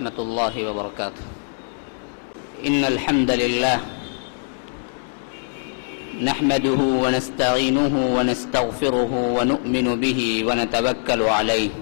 ورحمة الله وبركاته. إن الحمد لله نحمده ونستعينه ونستغفره ونؤمن به ونتوكل عليه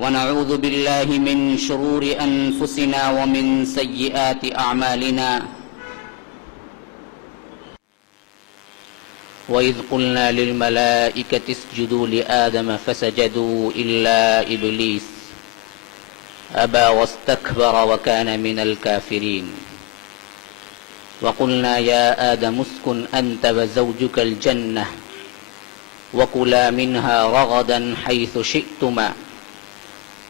ونعوذ بالله من شرور أنفسنا ومن سيئات أعمالنا. وإذ قلنا للملائكة اسجدوا لآدم فسجدوا إلا إبليس أبى واستكبر وكان من الكافرين. وقلنا يا آدم اسكن أنت وزوجك الجنة وكلا منها رغدا حيث شئتما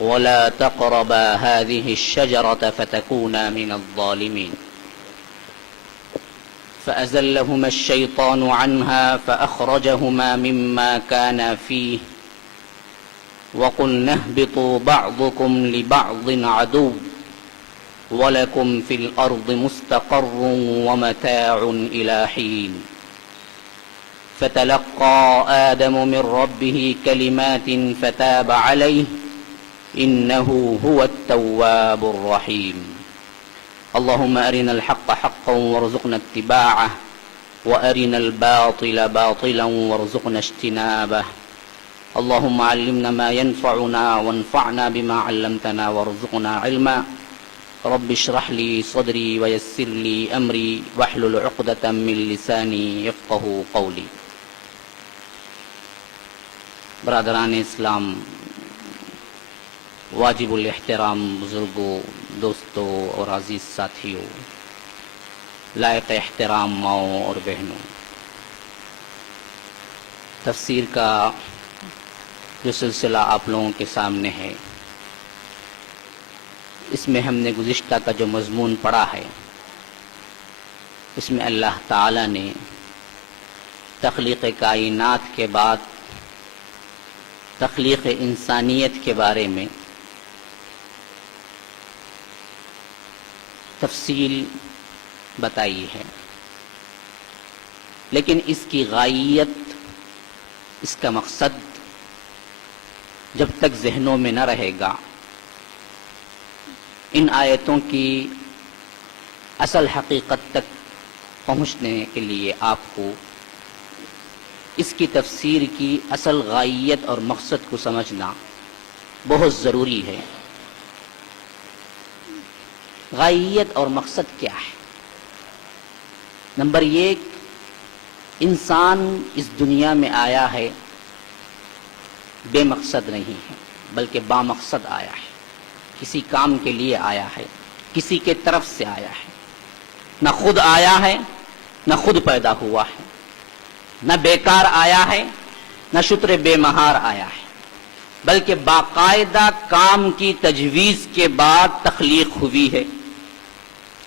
ولا تقربا هذه الشجرة فتكونا من الظالمين. فأزلهما الشيطان عنها فأخرجهما مما كانا فيه وقلنا اهبطوا بعضكم لبعض عدو ولكم في الأرض مستقر ومتاع إلى حين. فتلقى آدم من ربه كلمات فتاب عليه إنه هو التواب الرحيم. اللهم أرنا الحق حقا وارزقنا اتباعه وأرنا الباطل باطلا وارزقنا اجتنابه. اللهم علمنا ما ينفعنا وانفعنا بما علمتنا وارزقنا علما. رب اشرح لي صدري ويسر لي أمري واحلل عقدة من لساني يفقه قولي. برادران اسلام، واجب الاحترام بزرگوں، دوستوں اور عزیز ساتھیوں، لائق احترام ماؤں اور بہنوں، تفسیر کا جو سلسلہ آپ لوگوں کے سامنے ہے، اس میں ہم نے گزشتہ کا جو مضمون پڑھا ہے، اس میں اللہ تعالی نے تخلیق کائنات کے بعد تخلیق انسانیت کے بارے میں تفصیل بتائی ہے، لیکن اس کی غائیت، اس کا مقصد جب تک ذہنوں میں نہ رہے گا، ان آیتوں کی اصل حقیقت تک پہنچنے کے لیے آپ کو اس کی تفسیر کی اصل غائیت اور مقصد کو سمجھنا بہت ضروری ہے۔ غائیت اور مقصد کیا ہے؟ نمبر ایک، انسان اس دنیا میں آیا ہے بے مقصد نہیں ہے، بلکہ با مقصد آیا ہے، کسی کام کے لیے آیا ہے، کسی کے طرف سے آیا ہے، نہ خود آیا ہے نہ خود پیدا ہوا ہے، نہ بیکار آیا ہے نہ شتر بے مہار آیا ہے، بلکہ باقاعدہ کام کی تجویز کے بعد تخلیق ہوئی ہے،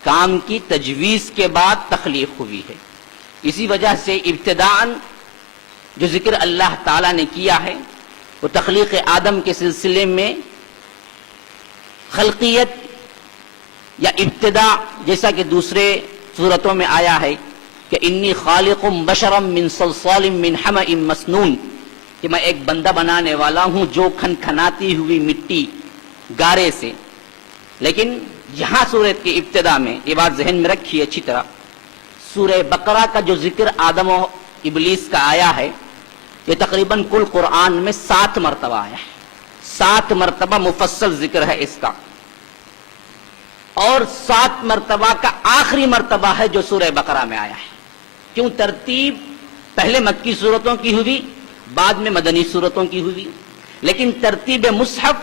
کام کی تجویز کے بعد تخلیق ہوئی ہے۔ اسی وجہ سے ابتداءً جو ذکر اللہ تعالیٰ نے کیا ہے وہ تخلیق آدم کے سلسلے میں خلقیت یا ابتدا، جیسا کہ دوسرے صورتوں میں آیا ہے کہ انی خالق بشرا من صلصال من حمأ مسنون، کہ میں ایک بندہ بنانے والا ہوں جو کھنکھناتی ہوئی مٹی گارے سے۔ لیکن یہاں سورت کی ابتدا میں یہ بات ذہن میں رکھیے اچھی طرح، سورہ بقرہ کا جو ذکر آدم و ابلیس کا آیا ہے، یہ تقریباً کل قرآن میں 7 مرتبہ آیا ہے، 7 مرتبہ مفصل ذکر ہے اس کا، اور 7 مرتبہ کا آخری مرتبہ ہے جو سورہ بقرہ میں آیا ہے۔ کیوں؟ ترتیب پہلے مکی صورتوں کی ہوئی، بعد میں مدنی صورتوں کی ہوئی، لیکن ترتیب مصحف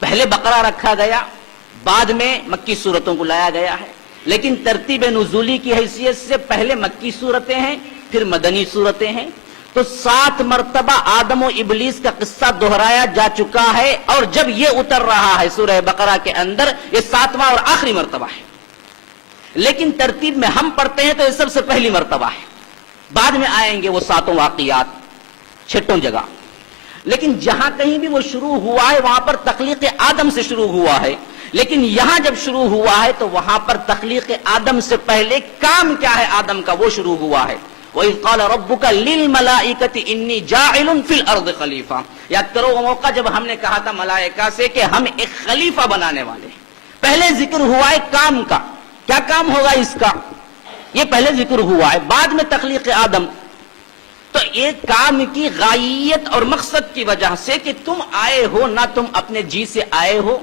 پہلے بقرہ رکھا گیا، بعد میں مکی صورتوں کو لایا گیا ہے، لیکن ترتیب نزولی کی حیثیت سے پہلے مکی صورتیں ہیں پھر مدنی صورتیں ہیں۔ تو 7 مرتبہ آدم و ابلیس کا قصہ دہرایا جا چکا ہے، اور جب یہ اتر رہا ہے سورہ بقرہ کے اندر، یہ 7واں اور آخری مرتبہ ہے، لیکن ترتیب میں ہم پڑھتے ہیں تو یہ سب سے پہلی مرتبہ ہے، بعد میں آئیں گے وہ 7 واقعات 6 جگہ۔ لیکن جہاں کہیں بھی وہ شروع ہوا ہے وہاں پر تخلیق آدم سے شروع ہوا ہے، لیکن یہاں جب شروع ہوا ہے تو وہاں پر تخلیق آدم سے پہلے کام کیا ہے آدم کا وہ شروع ہوا ہے۔ وَإِذْ قَالَ رَبُّكَ لِلْمَلَائِكَةِ إِنِّي جَاعِلٌ فِي الْأَرْضِ خَلِيفَةً. یاد کرو وہ موقع جب ہم نے کہا تھا ملائکہ سے کہ ہم ایک خلیفہ بنانے والے ہیں. پہلے ذکر ہوا ہے کام کا، کیا کام ہوگا اس کا، یہ پہلے ذکر ہوا ہے. بعد میں تخلیق آدم. تو ایک کام کی غائیت اور مقصد کی وجہ سے کہ تم آئے ہو، نہ تم اپنے جی سے آئے ہو،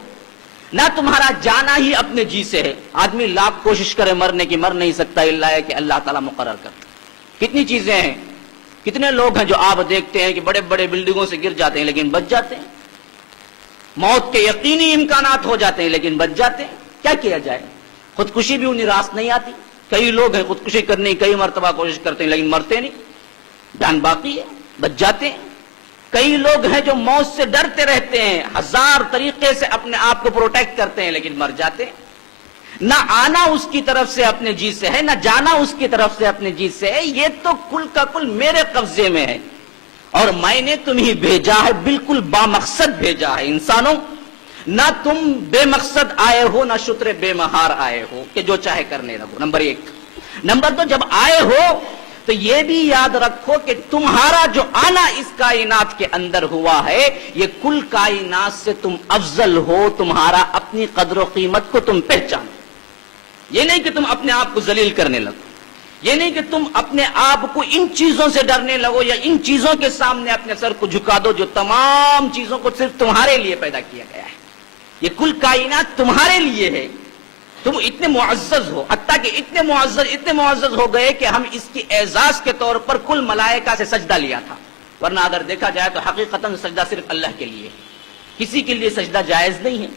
نہ تمہارا جانا ہی اپنے جی سے ہے. آدمی لاکھ کوشش کرے مرنے کی، مر نہیں سکتا الا ہے کہ اللہ تعالیٰ مقرر کرتا. کتنی چیزیں ہیں، کتنے لوگ ہیں جو آپ دیکھتے ہیں کہ بڑے بڑے بلڈنگوں سے گر جاتے ہیں لیکن بچ جاتے ہیں، موت کے یقینی امکانات ہو جاتے ہیں لیکن بچ جاتے ہیں. کیا کیا جائے؟ خودکشی بھی انہیں راست نہیں آتی. کئی لوگ ہیں خودکشی کرنے کی کئی مرتبہ کوشش کرتے ہیں لیکن مرتے نہیں، جان باقی ہے، بچ جاتے ہیں. کئی لوگ ہیں جو موت سے ڈرتے رہتے ہیں، ہزار طریقے سے اپنے آپ کو پروٹیکٹ کرتے ہیں لیکن مر جاتے ہیں. نہ آنا اس کی طرف سے اپنے جی سے ہے، نہ جانا اس کی طرف سے اپنے جی سے ہے. یہ تو کل کا کل میرے قبضے میں ہے اور میں نے تمہیں بھیجا ہے، بالکل بامقصد بھیجا ہے. انسانوں، نہ تم بے مقصد آئے ہو، نہ شتر بے مہار آئے ہو کہ جو چاہے کرنے لگو. نمبر ایک. نمبر دو، جب آئے ہو تو یہ بھی یاد رکھو کہ تمہارا جو آنا اس کائنات کے اندر ہوا ہے، یہ کل کائنات سے تم افضل ہو. تمہارا اپنی قدر و قیمت کو تم پہچانو. یہ نہیں کہ تم اپنے آپ کو ذلیل کرنے لگو، یہ نہیں کہ تم اپنے آپ کو ان چیزوں سے ڈرنے لگو یا ان چیزوں کے سامنے اپنے سر کو جھکا دو جو تمام چیزوں کو صرف تمہارے لیے پیدا کیا گیا ہے. یہ کل کائنات تمہارے لیے ہے. تم اتنے معزز ہو، حتیٰ کہ اتنے معزز ہو گئے کہ ہم اس کی اعزاز کے طور پر کل ملائکہ سے سجدہ لیا تھا. ورنہ اگر دیکھا جائے تو حقیقتاً سجدہ صرف اللہ کے لیے، کسی کے لیے سجدہ جائز نہیں ہے.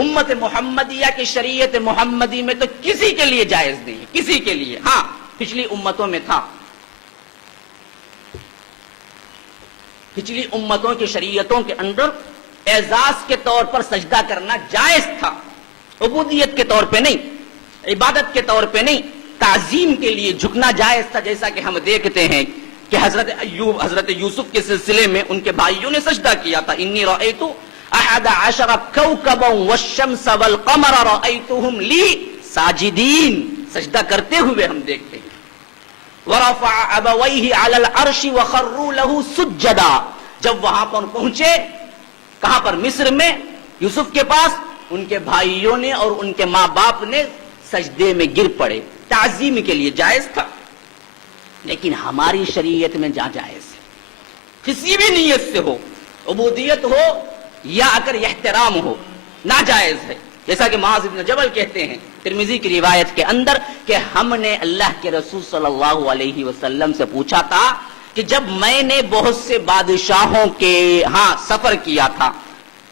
امت محمدیہ کی شریعت محمدی میں تو کسی کے لیے جائز نہیں ہے، کسی کے لیے. ہاں پچھلی امتوں میں تھا، پچھلی امتوں کی شریعتوں کے اندر اعزاز کے طور پر سجدہ کرنا جائز تھا، عبودیت کے طور پہ نہیں، عبادت کے طور پہ نہیں، تعظیم کے لیے جھکنا جائز تھا. جیسا کہ ہم دیکھتے ہیں کہ حضرت ایوب، حضرت یوسف کے سلسلے میں ان کے بھائیوں نے سجدہ کیا تھا. انی رأیت 11 کوكبا والشمس والقمر رأیتهم لی ساجدین، سجدہ کرتے ہوئے ہم دیکھتے ہیں. ورفع ابویہ علی العرش وخروا له سجدا. جب وہاں پر پہنچے، کہاں پر؟ مصر میں، یوسف کے پاس، ان کے بھائیوں نے اور ان کے ماں باپ نے سجدے میں گر پڑے. تعظیم کے لیے جائز تھا. لیکن ہماری شریعت میں جہاں جائز ہے، کسی بھی نیت سے ہو، عبودیت ہو یا اگر احترام ہو، ناجائز ہے. جیسا کہ معاذ بن جبل کہتے ہیں ترمذی کی روایت کے اندر کہ ہم نے اللہ کے رسول صلی اللہ علیہ وسلم سے پوچھا تھا کہ جب میں نے بہت سے بادشاہوں کے ہاں سفر کیا تھا،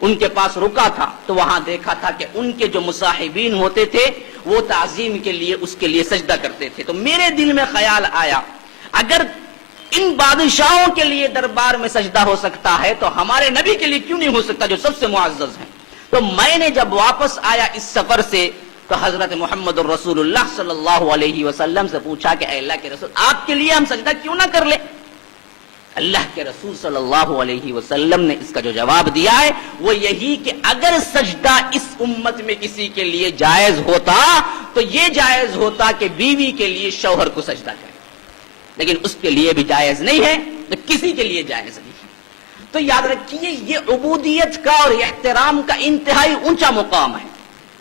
ان کے پاس رکا تھا، تو وہاں دیکھا تھا کہ ان کے جو مصاحبین ہوتے تھے وہ تعظیم کے لیے اس کے لیے سجدہ کرتے تھے. تو میرے دل میں خیال آیا اگر ان بادشاہوں کے لیے دربار میں سجدہ ہو سکتا ہے تو ہمارے نبی کے لیے کیوں نہیں ہو سکتا جو سب سے معزز ہیں. تو میں نے جب واپس آیا اس سفر سے تو حضرت محمد الرسول اللہ صلی اللہ علیہ وسلم سے پوچھا کہ اے اللہ کے رسول، آپ کے لیے ہم سجدہ کیوں نہ کر لیں؟ اللہ کے رسول صلی اللہ علیہ وسلم نے اس کا جو جواب دیا ہے وہ یہی کہ اگر سجدہ اس امت میں کسی کے لیے جائز ہوتا تو یہ جائز ہوتا کہ بیوی کے لیے شوہر کو سجدہ کرے، لیکن اس کے لیے بھی جائز نہیں ہے تو کسی کے لیے جائز نہیں ہے. تو یاد رکھیے یہ عبودیت کا اور احترام کا انتہائی اونچا مقام ہے.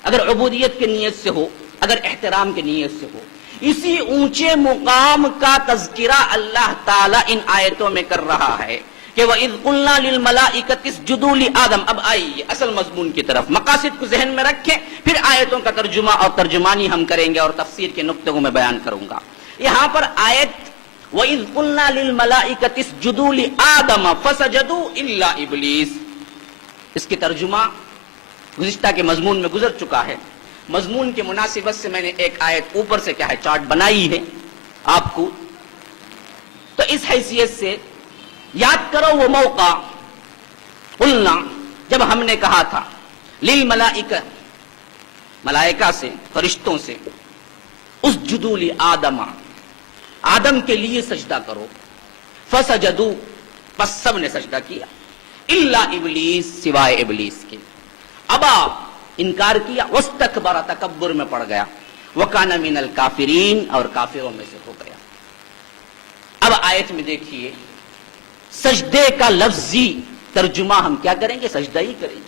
اگر عبودیت کی نیت سے ہو، اگر احترام کی نیت سے ہو، اسی اونچے مقام کا تذکرہ اللہ تعالیٰ ان آیتوں میں کر رہا ہے کہ وَإِذْ قُلْنَا لِلْمَلَائِكَةِ اسْجُدُوا لِآدَمَ. اب آئیے اصل مضمون کی طرف، مقاصد کو ذہن میں رکھیں، پھر آیتوں کا ترجمہ اور ترجمانی ہم کریں گے اور تفسیر کے نقطے کو میں بیان کروں گا. یہاں پر آیت وَإِذْ قُلْنَا لِلْمَلَائِكَةِ اسْجُدُوا لِآدَمَ فَسَجَدُوا إِلَّا إِبْلِيسَ، اس کی ترجمہ گزشتہ کے مضمون میں گزر چکا ہے. مضمون کی مناسبت سے میں نے ایک آیت اوپر سے کیا ہے چارٹ بنائی ہے آپ کو. تو اس حیثیت سے یاد کرو وہ موقع، قلنا، جب ہم نے کہا تھا للملائکہ، ملائکہ سے، فرشتوں سے، اسجدوا لآدم، آدم کے لیے سجدہ کرو، فسجدوا، پس سب نے سجدہ کیا، الا ابلیس، سوائے ابلیس کے، ابا، انکار کیا، واستکبر، تکبر میں پڑ گیا، وکان من الکافرین، اور کافروں میں سے ہو گیا. اب آیت میں دیکھیے سجدے کا لفظی ترجمہ ہم کیا کریں گے؟ سجدہ ہی کریں گے.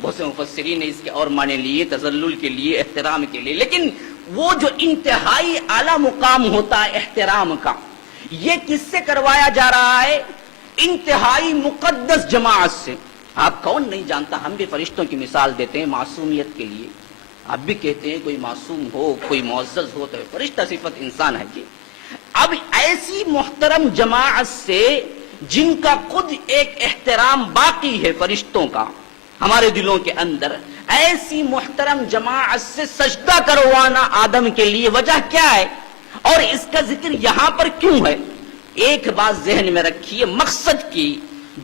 بہت سے مفسرین نے اس کے اور معنی لیے، تذلل کے لیے، احترام کے لیے، لیکن وہ جو انتہائی اعلیٰ مقام ہوتا ہے احترام کا، یہ کس سے کروایا جا رہا ہے؟ انتہائی مقدس جماعت سے. آپ کون نہیں جانتا، ہم بھی فرشتوں کی مثال دیتے ہیں معصومیت کے لیے. آپ بھی کہتے ہیں کوئی معصوم ہو، کوئی معزز ہو تو فرشتہ صفت انسان ہے. جی اب ایسی محترم جماعت سے جن کا خود ایک احترام باقی ہے فرشتوں کا ہمارے دلوں کے اندر، ایسی محترم جماعت سے سجدہ کروانا آدم کے لیے وجہ کیا ہے اور اس کا ذکر یہاں پر کیوں ہے؟ ایک بات ذہن میں رکھیے، مقصد کی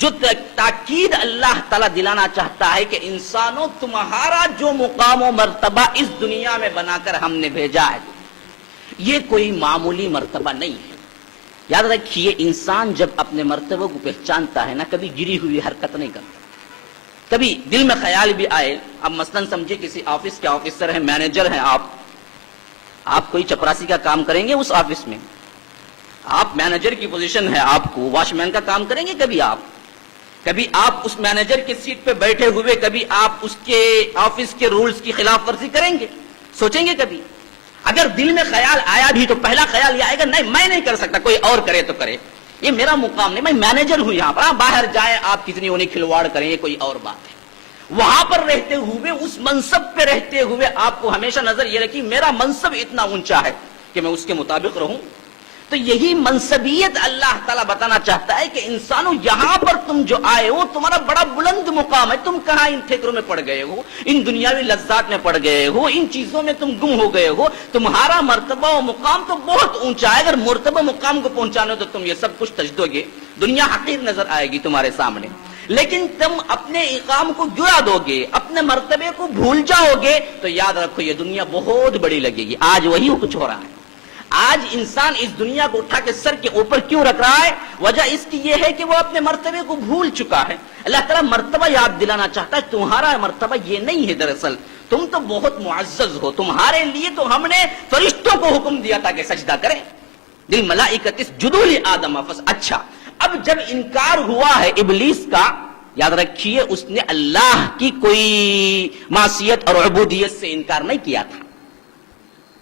جو تاکید اللہ تعالیٰ دلانا چاہتا ہے کہ انسانوں تمہارا جو مقام و مرتبہ اس دنیا میں بنا کر ہم نے بھیجا ہے یہ کوئی معمولی مرتبہ نہیں ہے. یاد رکھیے انسان جب اپنے مرتبہ کو پہچانتا ہے نا، کبھی گری ہوئی حرکت نہیں کرتا. کبھی دل میں خیال بھی آئے، اب مثلا سمجھے کسی آفس کے آفیسر ہیں، مینیجر ہیں، آپ کوئی چپراسی کا کام کریں گے اس آفس میں، آپ مینیجر کی پوزیشن ہے، آپ کو واچ مین کا کام کریں گے کبھی آپ اس مینیجر کی سیٹ پہ بیٹھے ہوئے کبھی آپ اس کے آفس کے رولز کی خلاف ورزی کریں گے؟ سوچیں گے کبھی؟ اگر دل میں خیال آیا بھی تو پہلا خیال یہ آئے گا نہیں میں نہیں کر سکتا، کوئی اور کرے تو کرے، یہ میرا مقام نہیں، میں مینیجر ہوں یہاں پر. باہر جائیں آپ کتنی انہیں کھلواڑ کریں یہ کوئی اور بات ہے. وہاں پر رہتے ہوئے اس منصب پہ رہتے ہوئے آپ کو ہمیشہ نظر یہ رکھی میرا منصب اتنا اونچا ہے کہ میں اس کے مطابق رہوں. تو یہی منصبیت اللہ تعالیٰ بتانا چاہتا ہے کہ انسانوں یہاں پر تم جو آئے ہو تمہارا بڑا بلند مقام ہے. تم کہاں ان فکروں میں پڑ گئے ہو، ان دنیاوی لذات میں پڑ گئے ہو، ان چیزوں میں تم گم ہو گئے ہو. تمہارا مرتبہ و مقام تو بہت اونچا ہے. اگر مرتبہ مقام کو پہنچانا تو تم یہ سب کچھ تج دو گے، دنیا حقیر نظر آئے گی تمہارے سامنے. لیکن تم اپنے اقام کو گرا دو گے، اپنے مرتبے کو بھول جاؤ گے تو یاد رکھو یہ دنیا بہت بڑی لگے گی. آج وہی کچھ ہو رہا ہے. آج انسان اس دنیا کو اٹھا کے سر کے اوپر کیوں رکھ رہا ہے؟ وجہ اس کی یہ ہے کہ وہ اپنے مرتبے کو بھول چکا ہے. اللہ تعالیٰ مرتبہ یاد دلانا چاہتا ہے تمہارا مرتبہ یہ نہیں ہے. دراصل تم تو بہت معزز ہو، تمہارے لیے تو ہم نے فرشتوں کو حکم دیا تھا کہ سجدہ کریں. دل ملائکۃ اسجدوا لآدم. اچھا اب جب انکار ہوا ہے ابلیس کا، یاد رکھیے اس نے اللہ کی کوئی معصیت اور عبودیت سے انکار نہیں کیا تھا.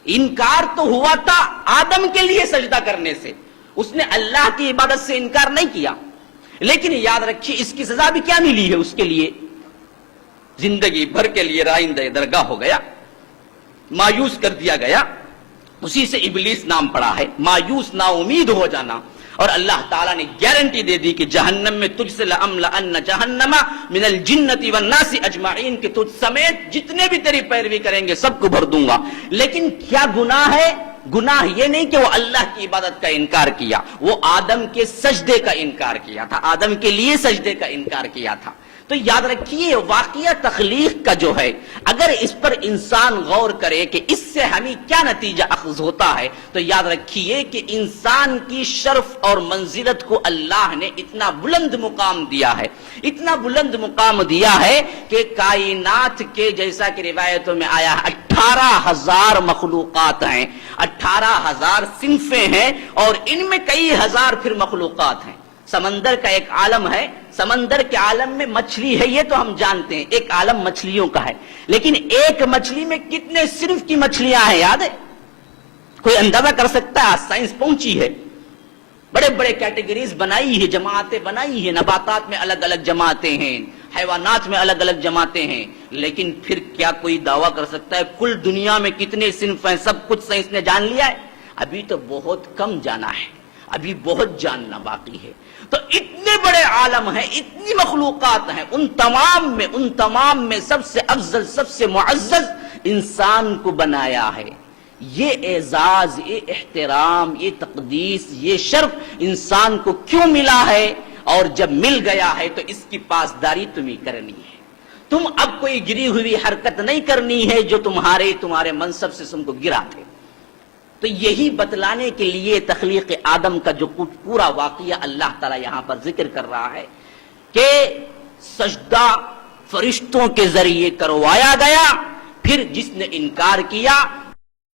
انکار تو ہوا تھا آدم کے لیے سجدہ کرنے سے، اس نے اللہ کی عبادت سے انکار نہیں کیا. لیکن یاد رکھیے اس کی سزا بھی کیا ملی ہے اس کے لیے؟ زندگی بھر کے لیے رائندہ درگاہ ہو گیا، مایوس کر دیا گیا. اسی سے ابلیس نام پڑا ہے، مایوس نا امید ہو جانا. اور اللہ تعالیٰ نے گارنٹی دے دی کہ جہنم میں تجھ سے لأملأن جہنم من الجنۃ والناس اجمعین، کہ تجھ سمیت جتنے بھی تیری پیروی کریں گے سب کو بھر دوں گا. لیکن کیا گناہ ہے؟ گناہ یہ نہیں کہ وہ اللہ کی عبادت کا انکار کیا، وہ آدم کے سجدے کا انکار کیا تھا، آدم کے لیے سجدے کا انکار کیا تھا. تو یاد رکھیے واقعہ تخلیق کا جو ہے اگر اس پر انسان غور کرے کہ اس سے ہمیں کیا نتیجہ اخذ ہوتا ہے تو یاد رکھیے کہ انسان کی شرف اور منزلت کو اللہ نے اتنا بلند مقام دیا ہے، اتنا بلند مقام دیا ہے کہ کائنات کے جیسا کہ روایتوں میں آیا 18,000 مخلوقات ہیں، 18,000 صنفیں ہیں اور ان میں کئی ہزار پھر مخلوقات ہیں. سمندر کا ایک عالم ہے، سمندر کے عالم میں مچھلی ہے یہ تو ہم جانتے ہیں، ایک عالم مچھلیوں کا ہے. لیکن ایک مچھلی میں کتنے صنف کی مچھلیاں ہیں یاد ہے؟ کوئی اندازہ کر سکتا ہے؟ سائنس پہنچی ہے، بڑے بڑے کیٹیگریز بنائی ہے، جماعتیں بنائی ہیں. نباتات میں الگ الگ جماعتیں ہیں، حیوانات میں الگ الگ جماعتیں ہیں. لیکن پھر کیا کوئی دعویٰ کر سکتا ہے کل دنیا میں کتنے صنف ہیں؟ سب کچھ سائنس نے جان لیا ہے؟ ابھی تو بہت کم جانا ہے، ابھی بہت جاننا باقی ہے. تو اتنے بڑے عالم ہیں، اتنی مخلوقات ہیں، ان تمام میں سب سے افضل، سب سے معزز انسان کو بنایا ہے. یہ اعزاز، یہ احترام، یہ تقدیس، یہ شرف انسان کو کیوں ملا ہے؟ اور جب مل گیا ہے تو اس کی پاسداری تمہیں کرنی ہے. تم اب کوئی گری ہوئی حرکت نہیں کرنی ہے جو تمہارے منصب سے تم کو گرا تھے. تو یہی بتلانے کے لیے تخلیق آدم کا جو پورا واقعہ اللہ تعالیٰ یہاں پر ذکر کر رہا ہے کہ سجدہ فرشتوں کے ذریعے کروایا گیا. پھر جس نے انکار کیا